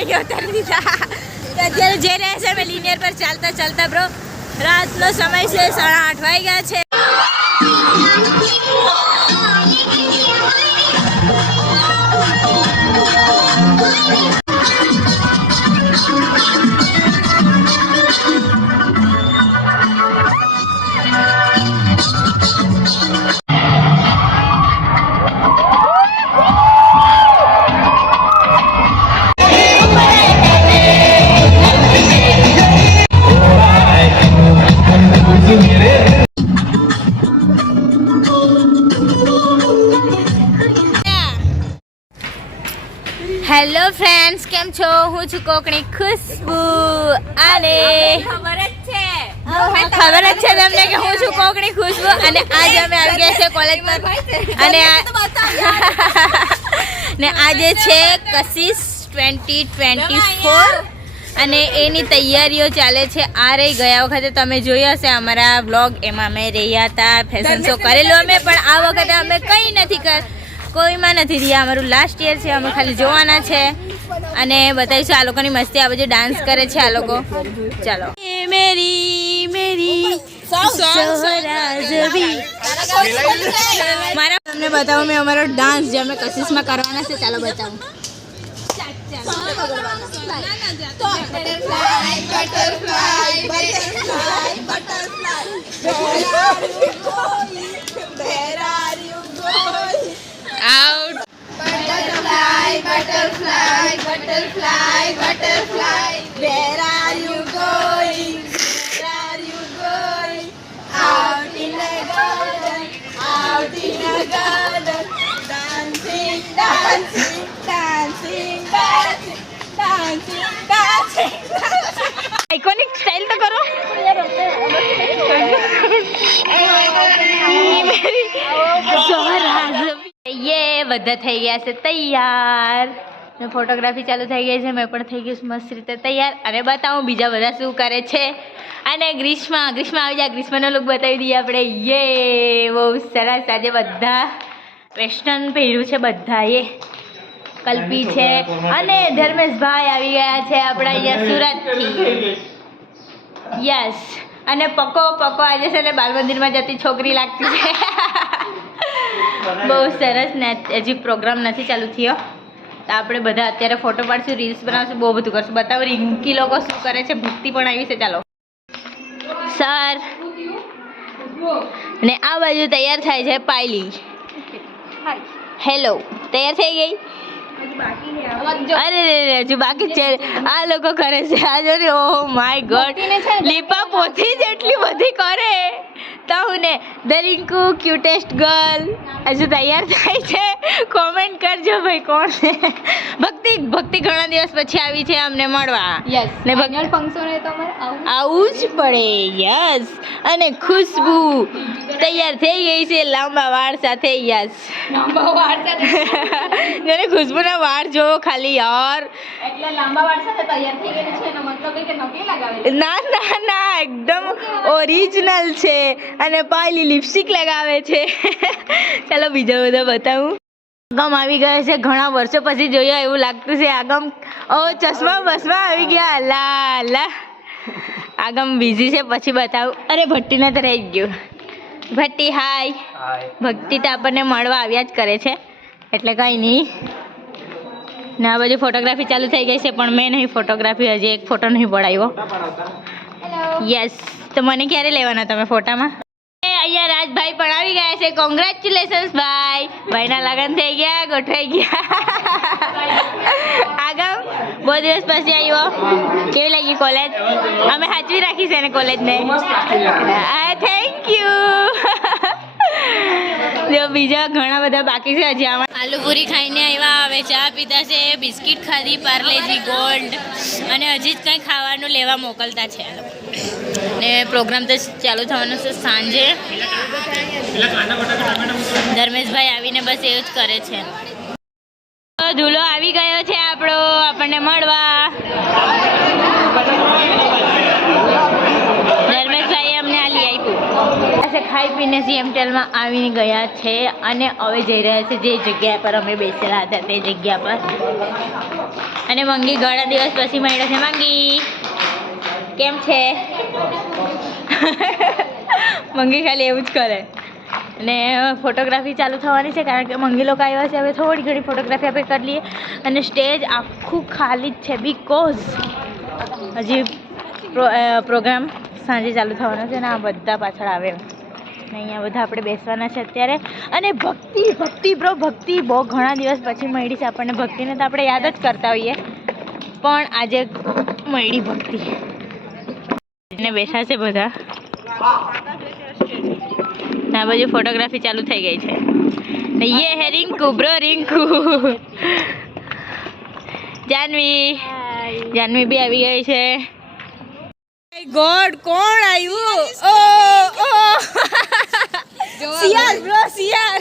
અહીંયા ઉતારી દીધા. અત્યારે જઈ રહ્યા છે અમે લિનિયર પર ચાલતા ચાલતા બ્રો. રાતનો સમય છે, 8:30 વાગ્યા છે. હેલો ફ્રેન્ડ્સ, કેમ છો? હું છું કોકણી ખુશ્બુ અને ખબર જ છે તમને કે હું છું કોકણી ખુશ્બુ અને આજે અમે આવી ગયા છે કોલેજ પર અને ને આજે છે કશિશ 2024 અને એની તૈયારીઓ ચાલે છે. આ રહી ગયા વખતે તમે જોયા હશે અમારા વ્લોગ, એમાં અમે રહ્યા હતા, ફેશન શો કરેલો અમે, પણ આ વખતે અમે કંઈ નથી કોઈમાં નથી રહ્યા. અમારું લાસ્ટ યર છે, અમે ખાલી જોવાના છે અને બતાવીશું આ લોકોની મસ્તી. આ બાજુ ડાન્સ કરે છે આ લોકો. ચાલો. મેરી મેરી મારા તમને બતાવું મેં અમારો ડાન્સ જે અમે કશિશમાં કરવાના છે. ચાલો બતાવું. Out. Butterfly, butterfly, butterfly, butterfly. Where are you going? Where are you going? Out in the garden, out in the garden. Dancing, dancing, dancing, dancing, dancing, dancing, dancing. Iconic style तो करो. ये બધા થઈ ગયા છે તૈયાર ને ફોટોગ્રાફી ચાલુ થઈ ગઈ છે. મેં પણ થઈ ગઈ મસ્ત રીતે તૈયાર અને બતાવું બીજા બધા શું કરે છે. અને ગ્રીષ્મા આવી જાય. ગ્રીષ્માનો લુક બતાવી દઈએ આપણે. યે બહુ સરસ. આજે બધા વેસ્ટર્ન પહેર્યું છે બધાએ. કલ્પી છે અને ધર્મેશભાઈ આવી ગયા છે આપણા અહીંયા સુરતથી. યસ. અને પકો આજે છે ને બાલ મંદિરમાં જતી છોકરી લાગતી છે. બહુ સરસ ને હજી પ્રોગ્રામ નથી ચાલુ થયો તો આપણે બધા અત્યારે ફોટો પાડશું, રીલ્સ બનાવશું, બહુ બધું કરશું. બતાવો રિંકી લોકો શું કરે છે. ભક્તિ પણ આવી છે. ચાલો સર. ને આ બાજુ તૈયાર થાય છે પાયલી. હેલો, તૈયાર થઈ ગઈ? અરે હજુ બાકી છે. આ લોકો કરે છે આ જો ને. ઓહ માય ગોડ, લીપા પોથી જ એટલી બધી કરે તો હું ને. ધ રિંકુ ક્યુટેસ્ટ ગર્લ હજુ તૈયાર થાય છે. કોમેન્ટ કરજો ભાઈ કોણ છે. ભક્તિ ઘણા દિવસ પછી આવી છે અમને મળવા. યસ ને એન્યુઅલ ફંક્શન હોય તો અમારે આવું જ પડે. યસ. અને ખુશ્બુ તૈયાર થઈ ગઈ છે લાંબા વાળ સાથે. યસ, લાંબા વાળ સાથે. જેને ખુશ્બુના વાળ જોવો ખાલી યાર. એટલે લાંબા વાળ સાથે તૈયાર થઈ ગઈ છે એનો મતલબ એ કે નકલી લગાવે? ના એકદમ ઓરિજિનલ છે. અને પાયલી લિપસ્ટિક લગાવે છે. ચાલો બીજા બધા બતાવું. આગમ આવી ગયા છે. ઘણા વર્ષો પછી જોયા એવું લાગતું છે. આગમ ચશ્મા બસમાં આવી ગયા. લા આગમ બિઝી છે. પછી બતાવું. અરે ભટ્ટીને તો રહી ગયું. ભટ્ટી હાય. ભક્તિ તો આપણને મળવા આવ્યા જ કરે છે એટલે કંઈ નહીં. ને આ બાજુ ફોટોગ્રાફી ચાલુ થઈ ગઈ છે પણ મેં નહીં ફોટોગ્રાફી હજી એક ફોટો નહીં પડાવ્યો. યસ. તો મને ક્યારે લેવાના તમે ફોટામાં? અહીંયા રાજભાઈ પણ આવી ગયા છે. કોંગ્રેચ્યુલેશન્સ ભાઈના લગ્ન થઈ ગયા, ગોઠવાઈ ગયા. આગળ બહુ દિવસ પછી આવ્યો. કેવી લાગી કોલેજ? અમે સાચવી રાખી છે ને કોલેજને. Thank you. જો બીજા ઘણા બધા બાકી છે હજી. આમાં આલુપુરી ખાઈને આવ્યા, હવે ચા પીતા છે, બિસ્કિટ ખાધી, પાર્લેજી ગોલ્ડ અને હજી જ કંઈ ખાવાનું લેવા મોકલતા છે. ને પ્રોગ્રામ તો ચાલુ થવાનો છે સાંજે. ધર્મેશભાઈ આવીને બસ એવું જ કરે છે. ધૂલો આવી ગયો છે આપણને મળવા. ધર્મેશભાઈ અમને આ લઈ આપ્યું. ખાઈ પીને સીએમટેલમાં આવીને ગયા છે અને હવે જઈ રહ્યા છે જે જગ્યા પર અમે બેસેલા હતા તે જગ્યા પર. અને મંગી ઘણા દિવસ પછી મળ્યો છે. મંગી કેમ છે? મંગી ખાલી એવું જ કરે. અને ફોટોગ્રાફી ચાલુ થવાની છે કારણ કે મંગી લોકો આવ્યા છે. હવે થોડી ઘણી ફોટોગ્રાફી આપણે કરી લઈએ. અને સ્ટેજ આખું ખાલી જ છે બીકોઝ હજી પ્રોગ્રામ સાંજે ચાલુ થવાનો છે. ને આ બધા પાછળ આવે ને અહીંયા બધા આપણે બેસવાના છે અત્યારે. અને ભક્તિ ભક્તિ બ્રો ભક્તિ બહુ ઘણા દિવસ પછી મળી છે આપણને. ભક્તિને તો આપણે યાદ જ કરતા હોઈએ પણ આજે મળી ભક્તિ. ને બેઠા છે બધા. આ બાજુ ફોટોગ્રાફી ચાલુ થઈ ગઈ છે. ને યે હે રિંકુ બ્રો રિંકુ. જાનવી બી આવી ગઈ છે. ગોડ કોણ આવ્યું? ઓ સિયાર બ્રો સિયાર.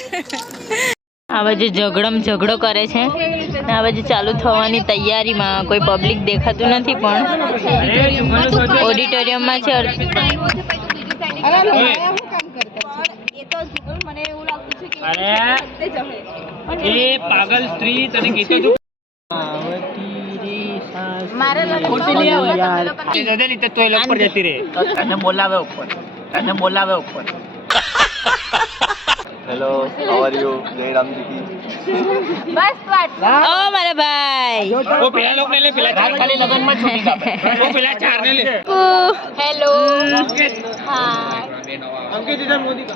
આ બાજુ ઝઘડો કરે છે. આ બાજુ ચાલુ થવાની તૈયારીમાં કોઈ પબ્લિક દેખાતું નથી પણ ઓડિટોરિયમમાં છે. પાગલ સ્ત્રી તને કીધું બોલાવે ઉપર. Hello, how are you? જય રામજી કી. બસ ઓ મારા ભાઈ. ઓ પેલા લોક ને લે, પેલા ચાર ખાલી લગન માં છોડી કાપે. ઓ પેલા ચાર ને લે. હેલો हां अंकित इधर मोदी का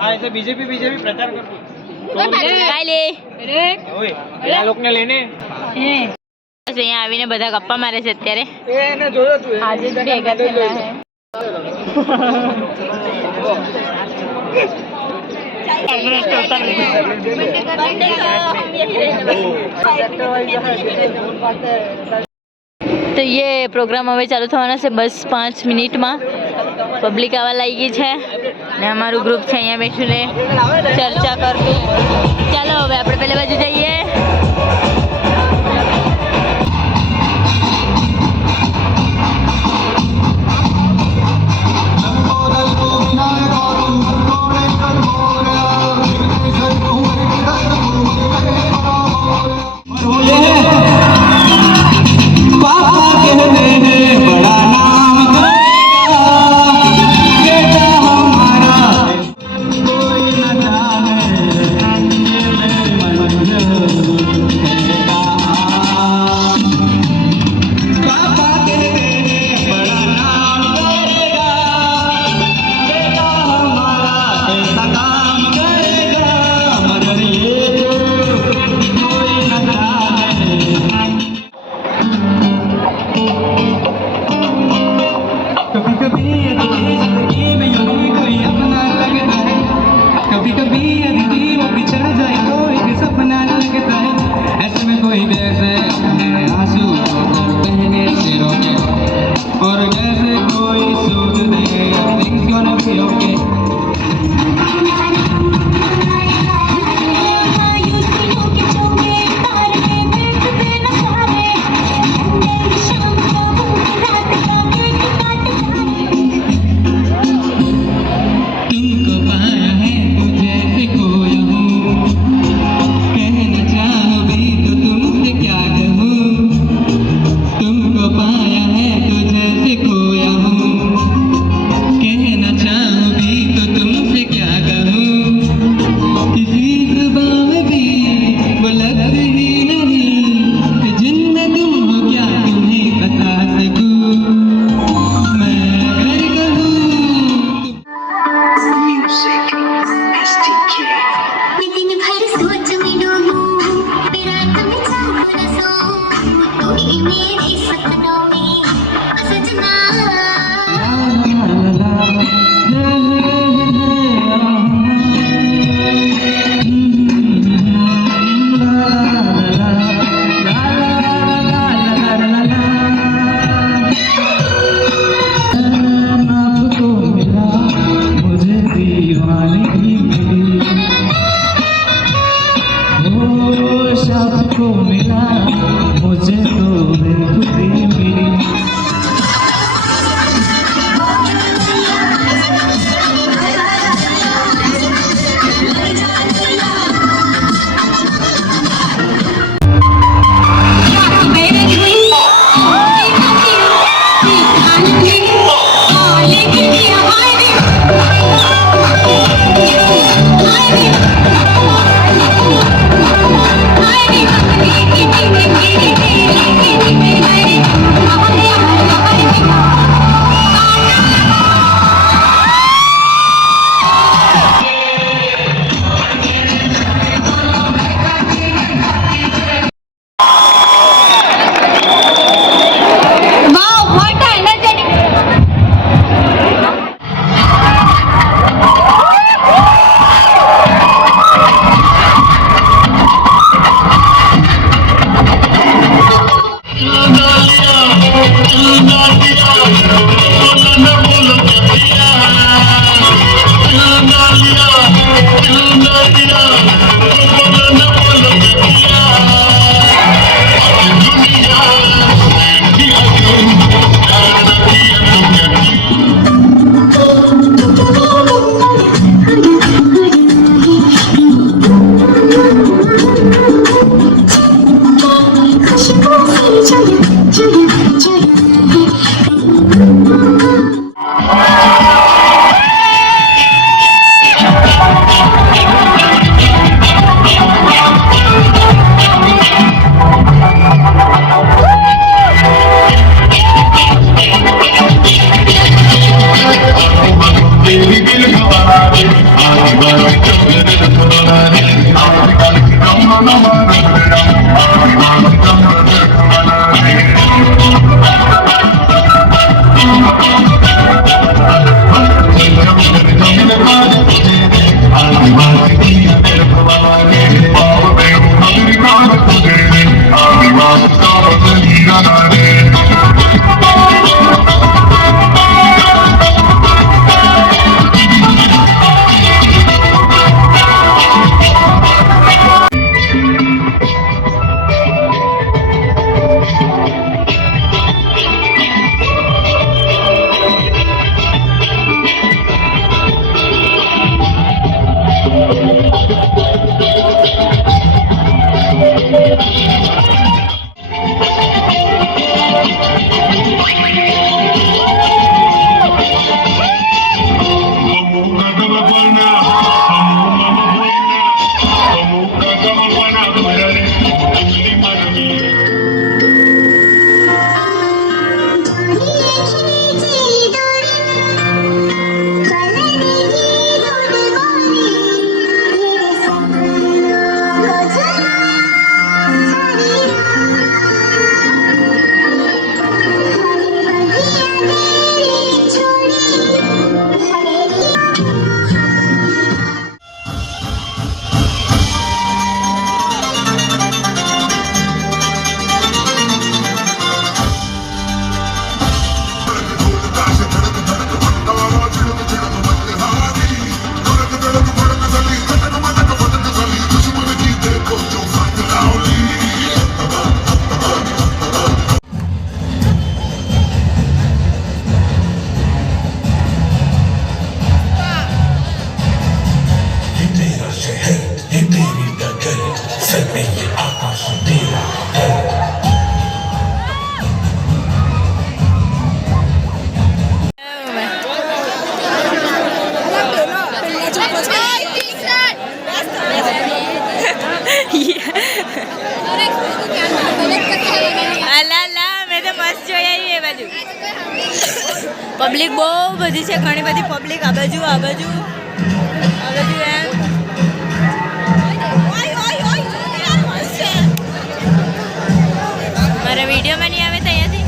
हां ऐसे बीजेपी प्रचार कर કાલે ओए પેલા લોક ને લેને બસ અહીંયા આવીને બધા ગપ્પા મારે છે અત્યારે. એને જોયો તું આજે જ ભેગા થયેલા હે. तो ये प्रोग्राम હવે ચાલુ થવાનો છે બસ 5 મિનિટમાં. પબ્લિક આવવા લાગી છે ને અમારું ગ્રુપ છે અહીંયા બેઠું ને ચર્ચા કરતું. ચાલો હવે આપણે પેલી બાજુ જઈએ. પબ્લિક બહુ બધી છે, ઘણી બધી પબ્લિક આ બાજુ એમ મારા વિડીયોમાં નહીં આવે તો અહીંયાથી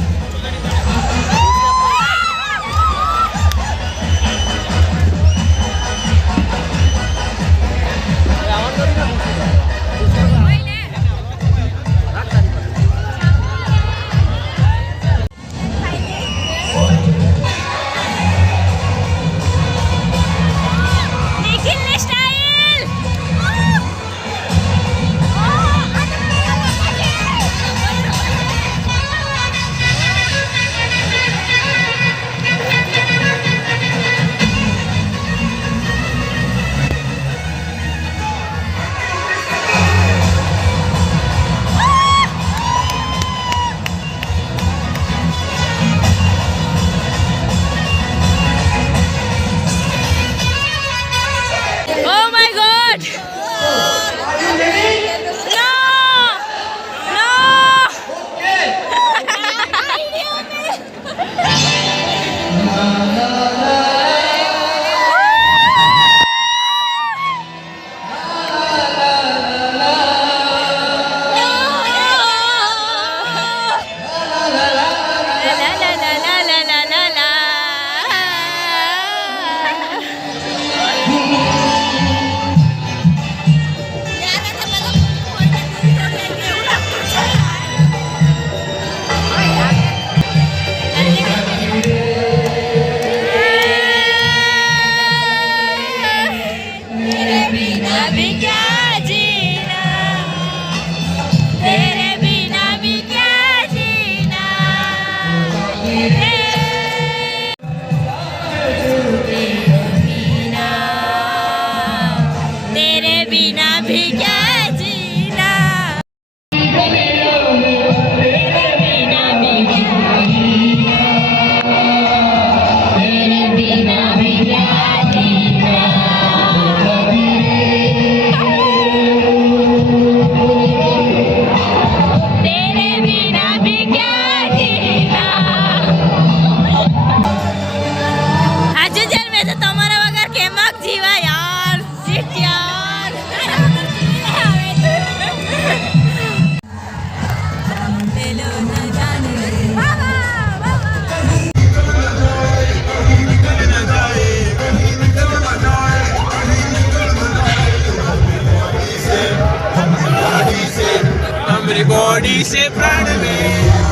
मेरी बॉडी से प्राण में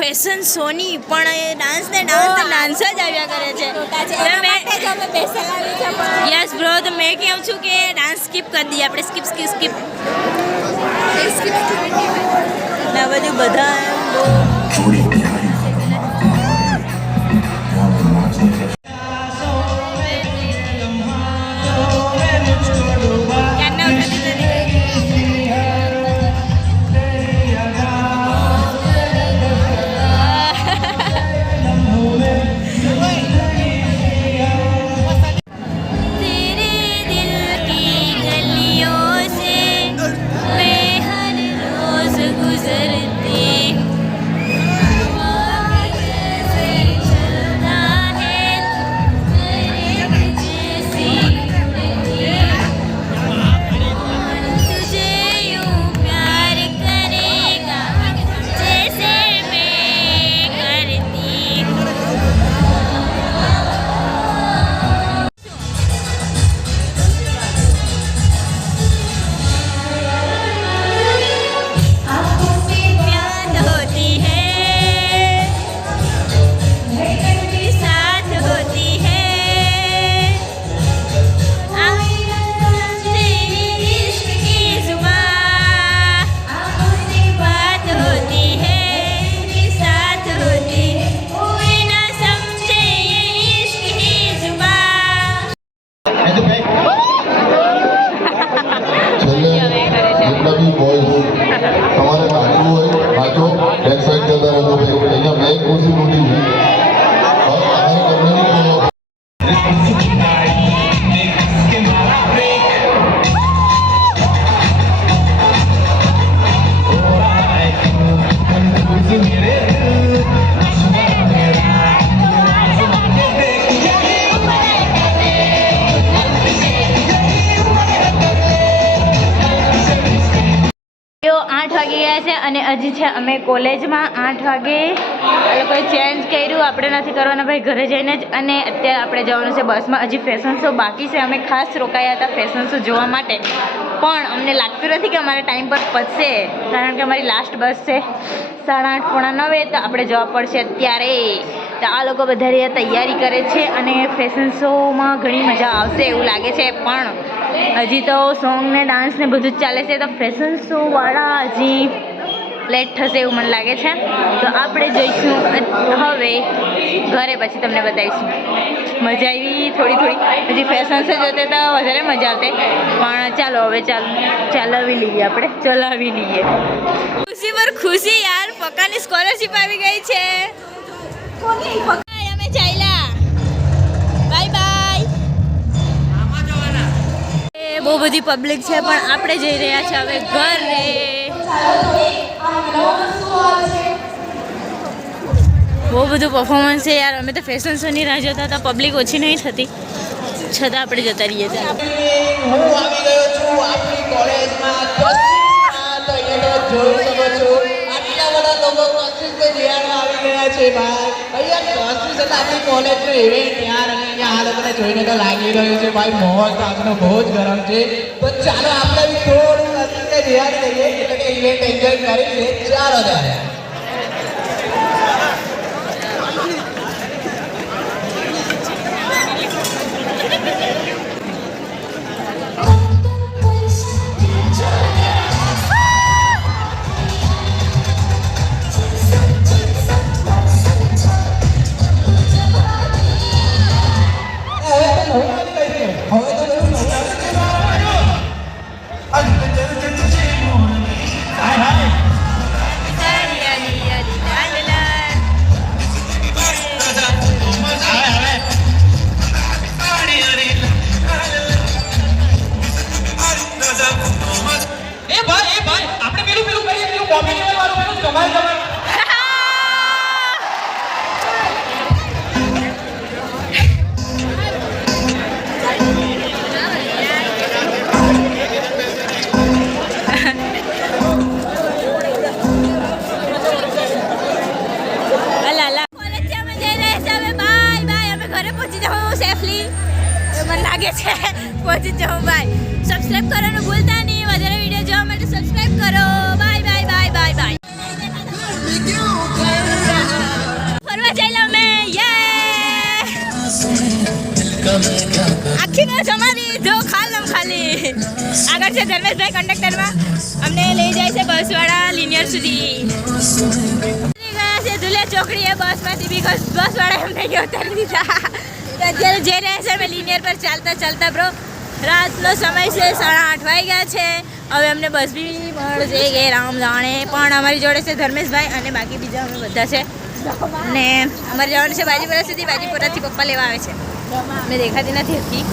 ફેશન શોની પણ એ ડાન્સ જ આવ્યા કરે છે યસ બ્રો તો મેં કહું છું કે ડાન્સ સ્કીપ કરી દઈએ આપણે સ્કીપ ના બધું બધા તેઓ 8 વાગી ગયા છે અને હજી છે અમે કોલેજમાં. 8 વાગે આ લોકોએ ચેન્જ કર્યું, આપણે નથી કરવાના ભાઈ, ઘરે જઈને જ. અને અત્યારે આપણે જવાનું છે બસમાં. હજી ફેશન શો બાકી છે. અમે ખાસ રોકાયા હતા ફેશન શો જોવા માટે, પણ અમને લાગતું નથી કે અમારા ટાઈમ પર પતશે, કારણ કે અમારી લાસ્ટ બસ છે 8:30 પોણા 9, તો આપણે જવા પડશે અત્યારે. તો આ લોકો બધા તૈયારી કરે છે અને ફેશન શોમાં ઘણી મજા આવશે એવું લાગે છે, પણ હજી તો સોંગ ને ડાન્સ ને બધું જ ચાલે છે. તો ફેશન શોવાળા હજી લેટ થશે એવું મને લાગે છે. તો આપણે જઈશું હવે ઘરે, પછી તમને બતાવીશું. મજા આવી થોડી. હજી ફેશન શો જોતે તો વધારે મજા આવતે, પણ ચાલો હવે ચલાવી લઈએ. ખુશી પર ખુશી યાર, પક્કાની સ્કોલરશિપ આવી ગઈ છે. અમે ચાલ્યા, બાય બાય. બહુ બધી પબ્લિક છે, પણ આપણે જઈ રહ્યા છે હવે ઘરે. બહુ બધું પરફોર્મન્સ છે યાર. અમે તો ફેશન શોની રાહ જોતા હતા, પબ્લિક ઓછી નહીં થતી, છતાં આપણે જતા રહીએ છીએ. હું આવી ગયો છું આપણી કોલેજમાં. તો અહીંયા તો જોઈ શકો છો આટલા બધા લોકો કોન્સ્ટિટ્યુશન નિહાળવા આવી ગયા છે ભાઈ. અહીંયા કોન્સ્ટિટ્યુશન આપણી કોલેજનો ઇવેન્ટ યાર, અને અહીંયા આ લોકોને જોઈને તો લાગી રહ્યું છે ભાઈ માહોલ તો આજનો બહુ જ ગરમ છે. તો ચાલો આપણે બી થોડું કોન્સ્ટિટ્યુશન નિહાળી લઈએ, એટલે કે ઇવેન્ટ એન્જોય કરી લઈએ. ચાલો ત્યારે. પહોંચી જાઉં ભાઈ. સબસ્ક્રાઇબ કરવાનું ભૂલતા નહીં. વધારે વિડીયો જોવા માટે સબસ્ક્રાઇબ કરો. Bye bye bye bye bye. ફરવા જઈ અમે આખી બસ અમારી જો ખાલી. આગળ છે ધર્મેશભાઈ કંડક્ટરમાં, અમને લઈ જાય છે બસવાળા લિનિયર સુધી. ગયા છે ધુલે ચોકડીએ બસમાંથી, બીકોઝ બસવાળા અમને ઉતારી દીધા. અત્યારે જઈ રહ્યા છે અમે લિનિયર પર ચાલતા બ્રો. રાતનો સમય છે, 8:30 વાગ્યા છે. હવે અમને બસ બી મળશે કે રામ જાણે, પણ અમારી જોડે છે ધર્મેશભાઈ અને બાકી બીજા અમે બધા છે. અને અમારે જવાનું છે બાજીપુરા સુધી. બાજીપુરાથી પપ્પા લેવા આવે છે, અમને દેખાતી નથી હતી.